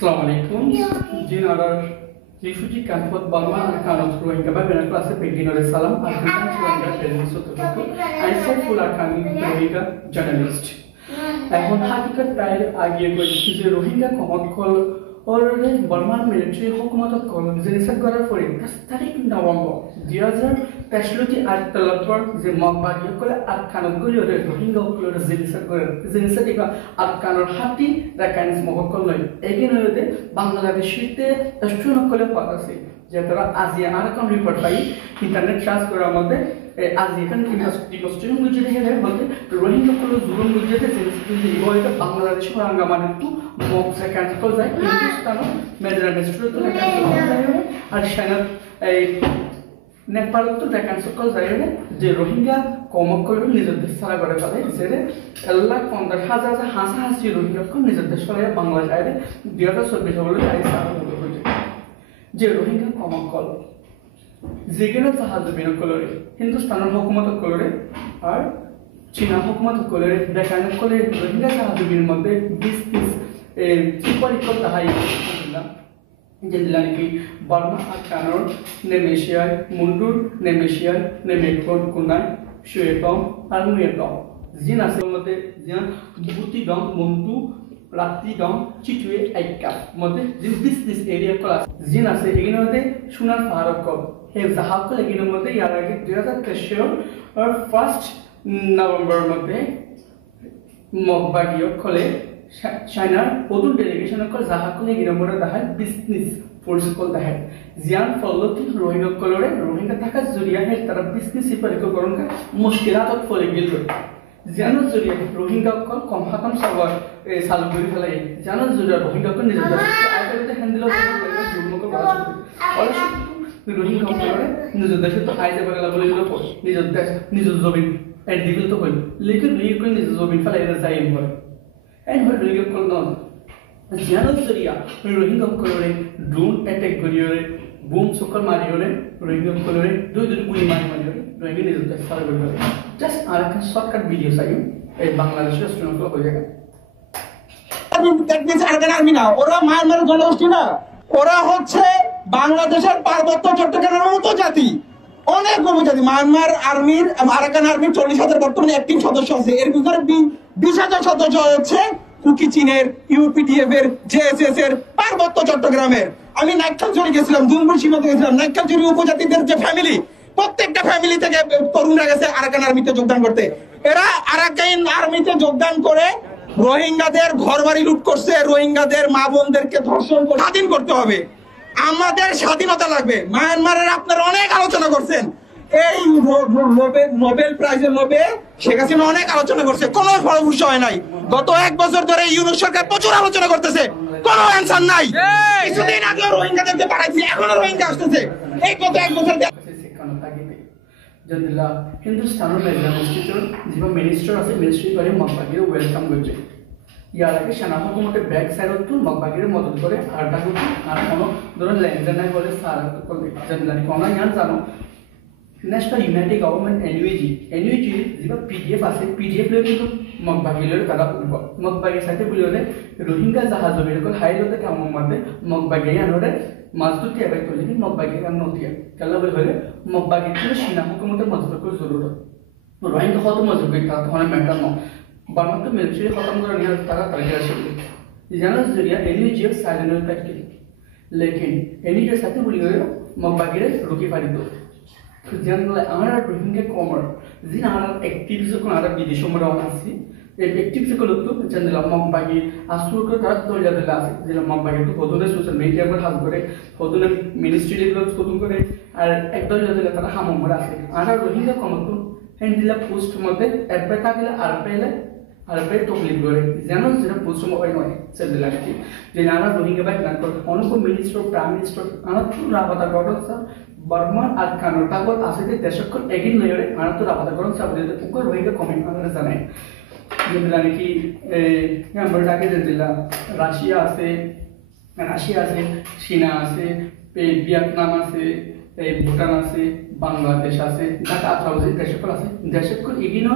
Assalamualaikum. Jin ada refugee camp buat Burma akan Rohingya bagaimana kelasnya begini oleh salam akan Rohingya dari suatu I said full akan Rohingya journalist. এখন হাকিকত প্রায় আগে বলছি যে Rohingya কমত কল already বর্মান মিলিটারি হুকুমতত কল জেনিসাত করার পরে 10 তারিখ নভেম্বর 2023 আট তলতর যে মগবাগিয়া কলে আট খানত গলি ওরে রোহিঙ্গা কলে জেনিসাত করে জেনিসাত ইকা আট কানর হাতি রাকাইন্স মহকল লই এগিন হইতে বাংলাদেশিতে স্টুন কলে পাতাছে যে তারা আজিয়া আরকম রিপোর্ট পাই ইন্টারনেট সার্চ করার মধ্যে আজিয়ান ডিমনস্ট্রেশন বুঝে দেখে বলতে রোহিঙ্গা কলে জুলুম বুঝে দেখে ইগোইটা বাংলাদেশ বাংলা মানে তো মক সেকেন্ড কল যায় হিন্দুস্তান মেজর মিস্ট্রি তো আর সেনা এই নেপাল তো দেখান সকল যায় যে রোহিঙ্গা কমক করে নিজের দেশ ছাড়া করে ফেলে যে 1,50,000 হাসি রোহিঙ্গা নিজের দেশ ফলে বাংলা যায় 2024 হলে তাই সারা হয়েছে যে রোহিঙ্গা কমক কল যেগুলো জাহাজ বিনা কলরে হিন্দুস্তানের হুকুমত কলরে আর চীনা হুকুমত কলরে দেখান করে রোহিঙ্গা জাহাজ বিনের মধ্যে 20 সুপারিকল তাহাই যেদিলানি কি বার্মা আর কানর নেমেশিয়ায় মুন্ডুর নেমেশিয়ায় নেমেকন কুনাই শুয়েটং আর মুয়েটং জিন আছে মতে জিন বুতি দং মুন্টু রাত্রি দং চিটুয়ে আইকা মতে জিন দিস এরিয়া ক্লাস জিন আছে এগিনতে সোনার পাহাড় কল হে জাহাজ কল এগিন মতে ইয়ার আগে 2023 আর 1 নভেম্বর মতে মগবাগিয় কলে চাইনার প্রথম ডেলিগেশন কল জাহাজ কলে গিরমরে দাহাই বিজনেস ফোর্স কল দাহাই জিয়ান ফলতি রোহিঙ্গা কলরে রোহিঙ্গা থাকা জরিয়া হে তারা বিজনেস ইপারিক করন কা মুশকিলাতত ফলে গিল জিয়ানের জরিয়া রোহিঙ্গা কল কম হাতাম সাবার সাল করি ফেলাই জিয়ানের জরিয়া রোহিঙ্গা কল নিজের আইতে হ্যান্ডেল করে জুলম কল বাস অলে রোহিঙ্গা কলরে নিজের দেশে তো আইতে পারে বলে দিল নিজের দেশ নিজের জমিন এডিবিল তো হইল লেকিন রোহিঙ্গা নিজের জমিন ফেলাই যাই হয় and what Rohingya call down Ziano Syria Rohingya colore drone attack koriore boom sokal mariore Rohingya colore do puri mariore Rohingya is just far koriore just আর একটা শর্টকাট ভিডিও চাই এই বাংলাদেশের স্টুডেন্টগুলো হয়ে যায় টেকনিক্স আরগান আর্মি না ওরা মায়ানমারের জনগোষ্ঠী না ওরা হচ্ছে বাংলাদেশের পার্বত্য চট্টগ্রামের মতো জাতি অনেক উপজাতি মায়ানমার আর্মির আরাকান আর্মির 40,000 বর্তমানে অ্যাক্টিভ সদস্য আছে এর ভিতরে 20,000 সদস্য হচ্ছে কুকি চীনের ইউপিডিএফ এর জেএসএস এর পার্বত্য চট্টগ্রামের আমি নাইক্কালজুরি গেছিলাম দুমবুর সীমাতে গেছিলাম নাইক্কালজুরি উপজাতিদের যে ফ্যামিলি প্রত্যেকটা ফ্যামিলি থেকে তরুণরা গেছে আরাকান আর্মিতে যোগদান করতে এরা আরাকান আর্মিতে যোগদান করে রোহিঙ্গাদের ঘরবাড়ি লুট করছে রোহিঙ্গাদের মা বোনদেরকে ধর্ষণ করে স্বাধীন করতে হবে আমাদের স্বাধীনতা লাগবে মায়ানমারের আপনারা অনেক আলোচনা করছেন এই নোবেল প্রাইজের লোভে শেখ হাসিনা অনেক আলোচনা করছে কোনো ফলপ্রসূ হয় নাই গত 1 বছর ধরে ইউনুস সরকার প্রচুর আলোচনা করতেছে কোনো অ্যানসার নাই কিছুদিন আগে রোহিঙ্গাদেরকে পাঠাইছি এখনো রোহিঙ্গা আসতেছে এই গত 1 বছর জন্দিলা হিন্দুস্তানের মেজর ইনস্টিটিউট যিবা মিনিস্টার আছে মিনিস্ট্রি করে মগবাগির ওয়েলকাম করছে ইয়ার আগে সেনা হুকুমতের ব্যাক সাইডত তো মগবাগির মদত করে আর ডাকুত আর কোনো ধরুন ল্যান্ডার নাই বলে সারা করবে জন্দিলানি কোনা ইয়ান জানো ন্যাশনাল ইউনাইটেড গভর্নমেন্ট এনইউজি যিবা পিডিএফ আছে পিডিএফ লৈ কিন্তু মগবাগিলের কাদা উঠব মগবাগির সাথে বলিলে রোহিঙ্গা জাহাজ বিলকুল হাইলতে কাম মধ্যে মগবাগি আনরে মাজদুতি এবাই করলে কি মগবাগি কাম নতিয়া কালা বলে মগবাগি তো সিনা হুকুমতের মজবুত করে জরুরত রোহিঙ্গা কত মজবুত তা তখন ম্যাটার ন বার্মা তো মিলিটারি খতম করে নিয়ে তারা তালিকা আছে জানার জরিয়া এনইউজি সাইলেন্ট থাকি লেকিন এনইউজি সাথে বলিলে মগবাগিরে rookie পারিত generally our Rohingya comer zin our activities ko ara bidesh mara asi এই activities ko lutto generally মগবাগি আসুর ko তারা দলিয়া দিলা আছে যে মগবাগি তো বদলে সোশ্যাল মিডিয়া પર হাত করে বদলে মিনিস্ট্রি লেভেল কতন করে আর একদল দিলা তারা হামমরা আছে আমরা রোহিঙ্গা কমত হ্যান্ডেলা পোস্ট মতে এরপর থাকলে আর পেলে আর পেলে টকলি করে যেন যেটা পোস্ট হয় নয় সেদিলা কি যে নানা রোহিঙ্গা বাই না করে অনেক মিনিস্টার প্রাইম মিনিস্টার আমরা তো রাবাতা করতে Burma আর কানর তারপর আছে যে দেশকল এগিন লয়রে আর তো রাবাতা করন সাবদে উকো রোহিঙ্গা কমেন্ট আমরা জানাই যেগুলা নাকি আমরা ডাকে দিলা রাশিয়া আছে চীনা আছে ভিয়েতনাম আছে ভুটান আছে বাংলাদেশ আছে ঢাকা আঠাউজি দেশকল আছে দেশকল এগিনো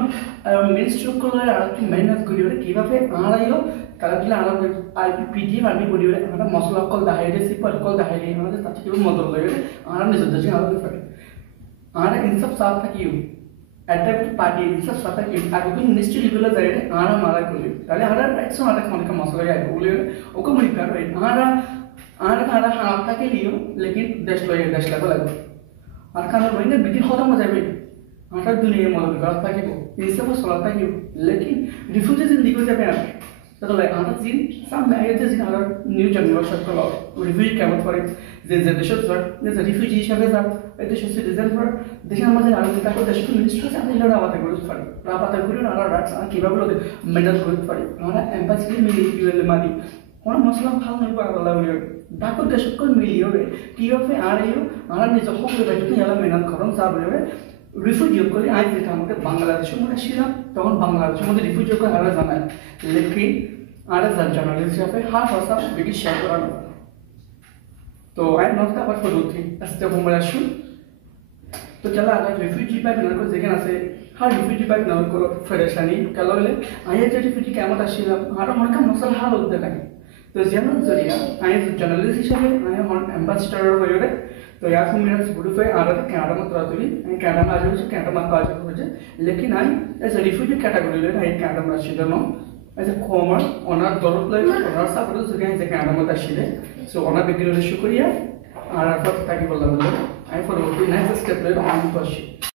মিনিস্ট্রি কল আর কি মেহনত করিও কিভাবে আড়াইও তারা দিলে আরো আর পিটি আমি বলি আমরা মশলা কল দাহাইরে সিপার কল দাহাইরে আমাদের তাতে কি মদল লাগে আমরা নিজের দেশে আলাদা করে আমরা ইনসব সাথ থাকিও একটা পার্টি ইনসব সাথ থাকি আগে তো মিনিস্ট্রি লেভেলে যায় আমরা মারা করি তাহলে আমরা একশো মারা অনেক মশলা লাগে বলে ওকে মনে করে আমরা হাত থাকে লিও লেকিন দেশ লয়ে দেশ লাগা লাগবে আর কারণ বইনে বিধি খতম হয়ে যাবে আমরা দুনিয়া মদল করা থাকিব ইনসব সলা থাকিব লেকিন রিফিউজি জিন্দিগি যাবে আর তাহলে আমরা জিন সামনে আইতে জিন আর নিউ জেনারেশন কল রিভিউ কেমন করে যে দেশের জট যে রিফিউজি হিসাবে যা এই দেশের সিটিজেন ফর দেশের মধ্যে আর তাকে দেশের মিনিস্টার আছে আমরা রাবাতে করতে পারি রাবাতে করে আমরা রাইটস কিভাবে লোকে মেন্টেন করতে পারি আমরা এমবাসি মিলি ইউএল মানি কোন মশলা ভালো নয় পাগলা হইও ডাকো দেশের কোন মিলি হবে কি হবে আর ইউ আমরা নিজ সকল বাইরে এলা মেহনত করুন যা বলে রিফিউজি করে আজ যেটা আমাদের বাংলাদেশের মধ্যে ছিলাম তখন বাংলাদেশের মধ্যে রিফিউজি করে আমরা জানাই লেকিন আর জার্নালিস্ট হিসাবে হাফ হাসা ব্রিটিশ শেয়ার করানো তো আই নট আবার পদ্ধতি আস্তে বোমরা শু তো চলা আগে রিফিউজি পাইপ না করে যেখানে আছে হ্যাঁ রিফিউজি পাইপ না করে ফেডারেশনই কেন বলে আইয়া যে রিফিউজি কেমন আসছিলাম আর মনে মশলা হাল হতে লাগে তো যেমন জরিয়া আই জার্নালিস্ট হিসাবে আই হন অ্যাম্বাসেডর হয়ে तो यार तुम मेरा स्पॉटिफाई आ रहा था कनाडा में तो कनाडा में आ जाओ कनाडा में आ जाओ लेकिन आई एज अ रिफ्यूजी कैटेगरी ले आई कनाडा में आशिले no as a common owner दरद ले ओनर सा पड़ो सके एज कनाडा में आशिले सो ओनर बिगिनर शुक्रिया আর তাকে বললাম आई फॉर नेक्स्ट स्टेप ले हम तो